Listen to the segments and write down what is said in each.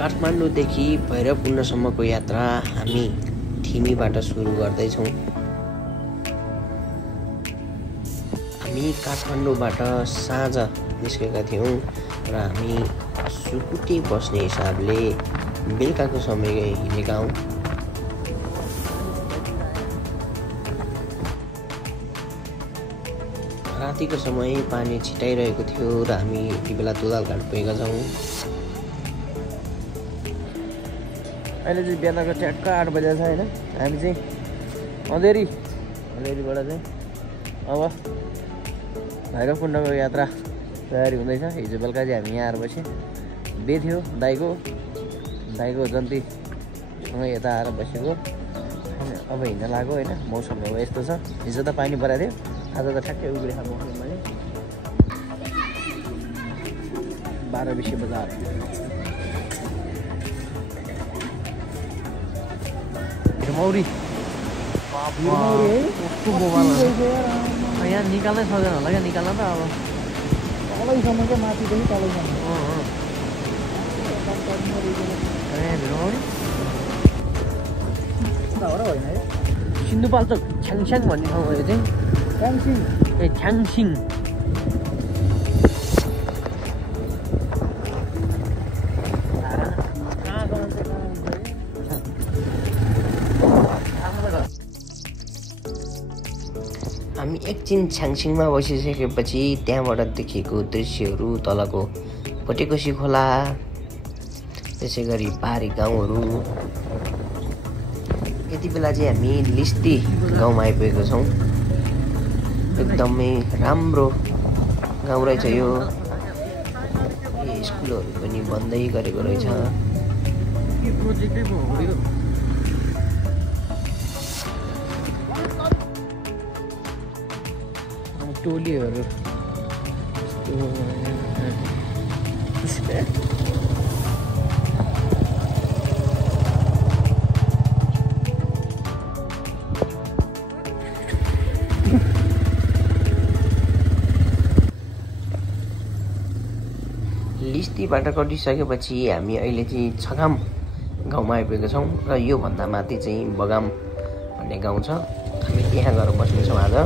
काठमाडौँदेखि भैरवकुण्डसम्मको यात्रा हामी ठिमीबाट सुरु गर्दैछौँ। हामी काठमाडौँबाट साँझ निस्केका थियौँ र हामी सुकुटी बस्ने हिसाबले बेलुकाको समय हिँडेका हौँ। रातिको समय पानी छिटाइरहेको थियो र हामी यति बेला तुलालघाट पुगेका छौँ। अहिले चाहिँ बेलाको ट्याक्क 8 बजे छ होइन। हामी चाहिँ अँधेरीबाट चाहिँ अब भैरवकुण्डको यात्रा तयारी हुँदैछ। हिजो बेलुका चाहिँ हामी यहाँ आएर बस्यौँ। बे थियो दाइको जन्तीसँग यता आएर बसेको। अब हिँड्न लाग्यो होइन। मौसम अब यस्तो छ। हिजो त पानी परेको थियो, आज त ठ्याक्कै उग्रिएको मौसममा चाहिँ 12 विषय बजार मौरी यहाँ निकाल्नै सक्दैन होला क्या। निकाल्न त अब तलैसम्म क्या, माथिदेखि तलैसम्म। सिन्धुपाल्चोक छ्याङस्याङ भन्ने ठाउँ हो यो चाहिँ। छ्याङसिङ हामी एकछिन छ्याङसिङमा बसिसकेपछि त्यहाँबाट देखिएको दृश्यहरू तलको भोटेकोसी खोला, त्यसै गरी पहाडी गाउँहरू। यति बेला चाहिँ हामी लिस्ती गाउँमा आइपुगेको छौँ। एकदमै राम्रो गाउँ रहेछ यो। स्कुलहरू पनि बन्दै गरेको रहेछ। टोलीहरू लिस्तीबाट कटिसकेपछि हामी अहिले चाहिँ छगाम गाउँमा आइपुगेका छौँ र योभन्दा माथि चाहिँ बगाम भन्ने गाउँ छ। हामी त्यहाँ गएर बस्नेछौँ आज।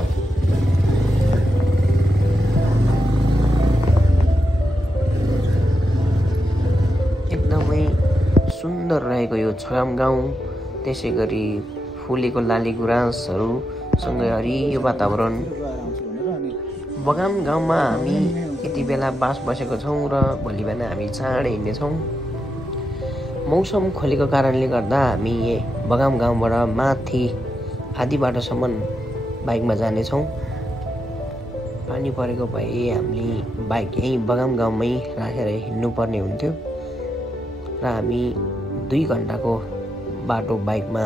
एकदमै सुन्दर रहेको यो छगाम गाउँ, त्यसै गरी फुलेको लाली गुराँसहरू सँगै हरियो वातावरण। बगाम गाउँमा हामी यति बेला बसेको छौँ र भोलि बिहान हामी चाँडै हिँड्नेछौँ। मौसम खोलेको कारणले गर्दा हामी बगाम गाउँबाट माथि आधी बाटोसम्म बाइकमा जानेछौँ। पानी परेको भए हामीले बाइक यहीँ बगाम गाउँमै राखेर हिँड्नुपर्ने हुन्थ्यो र हामी 2 घन्टाको बाटो बाइकमा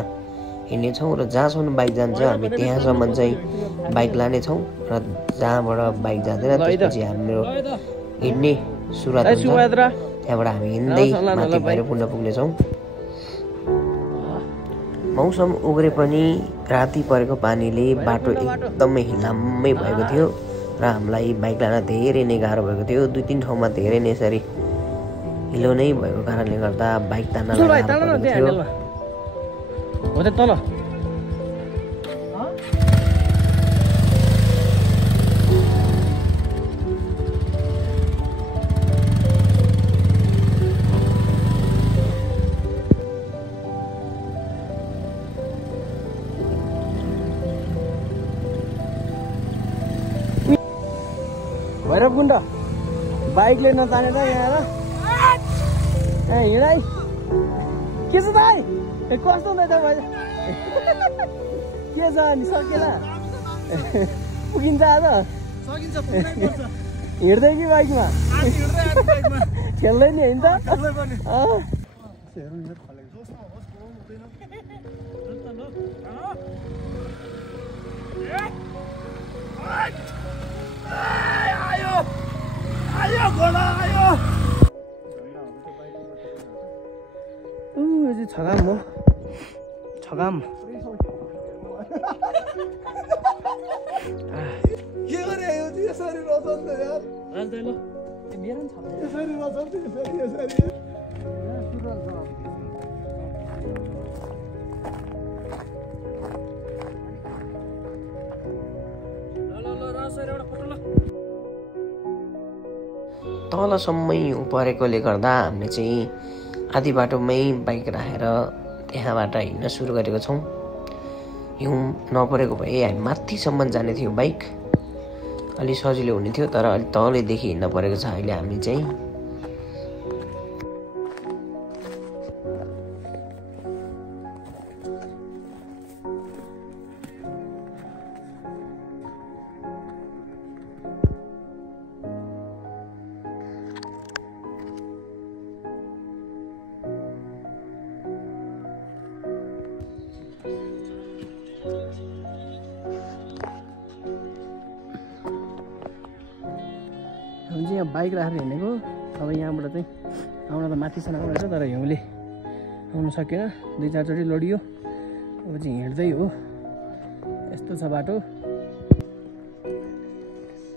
हिँड्नेछौँ र जहाँसम्म बाइक जान्छ हामी त्यहाँसम्म चाहिँ बाइक लानेछौँ र जहाँबाट बाइक जाँदैन त्यसपछि हाम्रो हिँड्ने सुरुवात हुन्छ। त्यहाँबाट हामी हिँड्दै माथि भैरवकुण्ड पुग्नेछौँ। मौसम उग्रे पनि राति परेको पानीले बाटो एकदमै हिलाम्मै भएको थियो र हामीलाई बाइक लान धेरै नै गाह्रो भएको थियो। 2-3 ठाउँमा धेरै नै यसरी हिलो नै भएको कारणले गर्दा बाइक तान्न थियो। भैरवकुण्ड बाइकले नतानेर यहाँ हिँडाइ के छ दाइ? कस्तो हुँदैछ भाइ? के छ अनि सकेला? पुगिन्छ आज? हिँड्दै कि बाइकमा? खेल्दै नि होइन त? आयो घोडा आयो। यो चाहिँ छगाम हो। छगाम के गरे यो चाहिँ यसरी रोजन त यार। राजदै ल मेरो पनि छ। यसरी रोजन त यसरी तलसम्मै परेकोले गर्दा हामीले चाहिँ आधी बाटोमै बाइक राखेर त्यहाँबाट हिँड्न सुरु गरेको छौँ। हिउँ नपरेको भए हामी माथिसम्म जाने थियो बाइक, अलि सजिलो हुने थियो, तर अलि तलैदेखि हिँड्न परेको छ अहिले हामी चाहिँ। हामी चाहिँ यहाँ बाइक राखेर हिँडेको। अब यहाँबाट चाहिँ आउन त माथिसम्म आउनु रहेछ, तर हिउँले आउनु सकेन, 2-4 चोटि लडियो। अब चाहिँ हिँड्दै हो, यस्तो छ बाटो।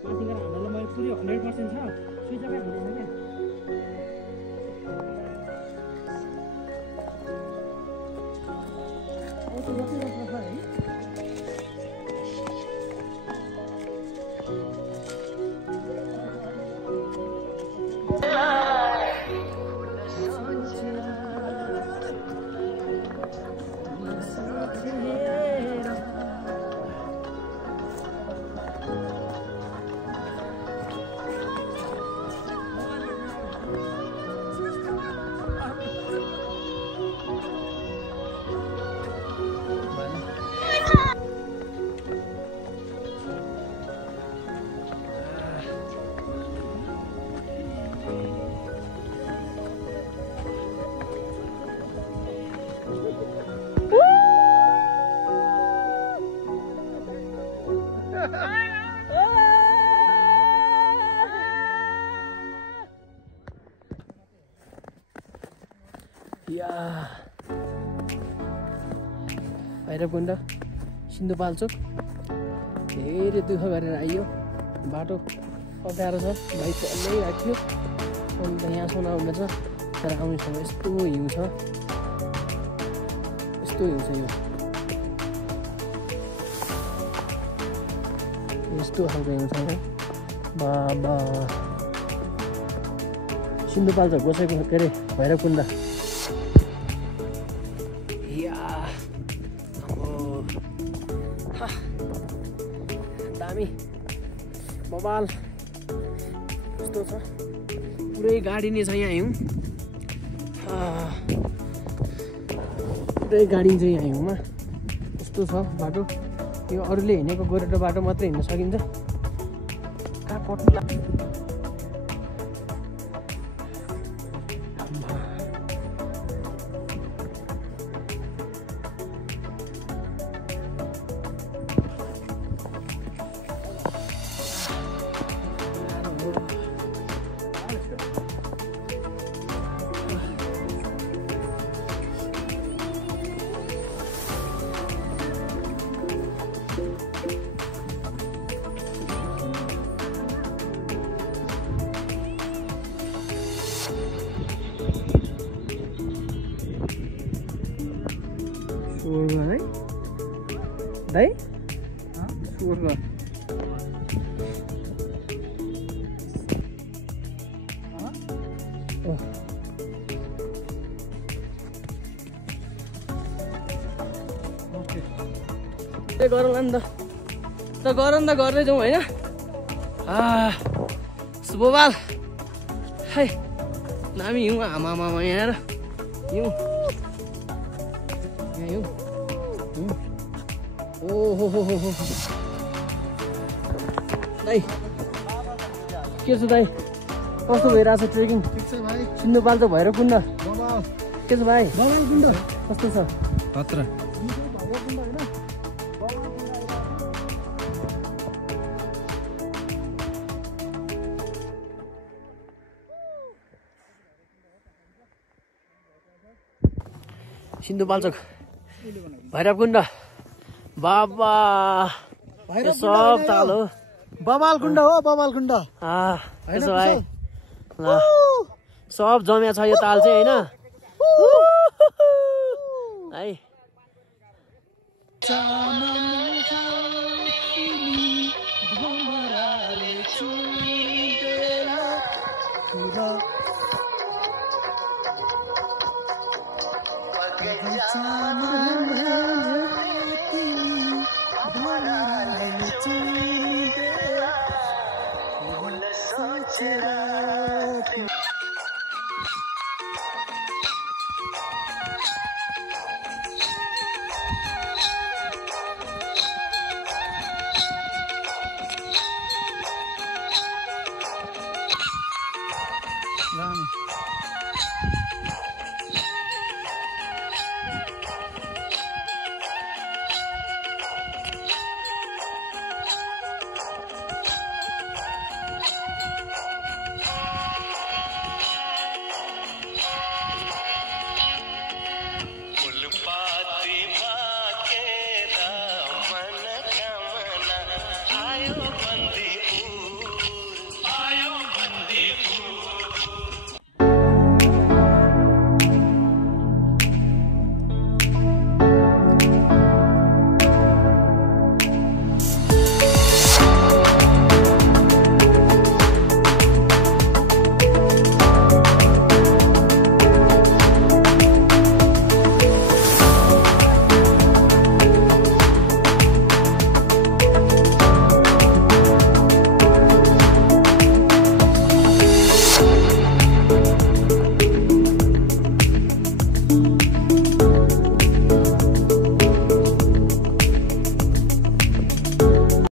माथि गएर हाल्दा मैले पुरै 100% छ, सुई जग्गा हिँड्दैन क्या। भैरवकुण्ड सिन्धुपाल्चोक धेरै दुःख गरेर आइयो। बाटो अप्ठ्यारो छ, बाइक अलि राख्यो, अन्त यहाँसम्म आउनु छ, तर आउने समय यस्तो हिउँ छ, यस्तो हिउँ छ, यो यस्तो खालको हिउँ छ। बाबा सिन्धुपाल्चोक बसेको के अरे भैरवकुण्ड। दामी बबाल कस्तो छ, पुरै गाडी नै छ यहाँ हिउँ, पुरै गाडी छ यहाँ हिउँमा। कस्तो छ बाटो, यो अरूले हिँडेको गोरेटो बाटो मात्रै हिँड्न सकिन्छ। कहाँ पट्नु लाग्छ। है दाइ स्वर्ग गरौँला नि त गरौँ त गर्दै जाउँ होइन। सुबोबाल है दामी हिउँ, आमामा यहाँ हिउँ यहाँ ओहो हो दाइ के छ दाइ, कस्तो भइरहेछ ट्रेकिङ? सिन्धुपाल्चोक भैरवकुण्ड के छ भाइ? भैरवकुण्ड कस्तो छ? खतरा। सिन्धुपाल्चोक भैरवकुण्ड बाबा सब ताल हो, बबालकुण्ड हो, बबालकुण्ड त्यसो भाइ ल सब जम्या छ यो ताल चाहिँ होइन है। कुरा सोचेर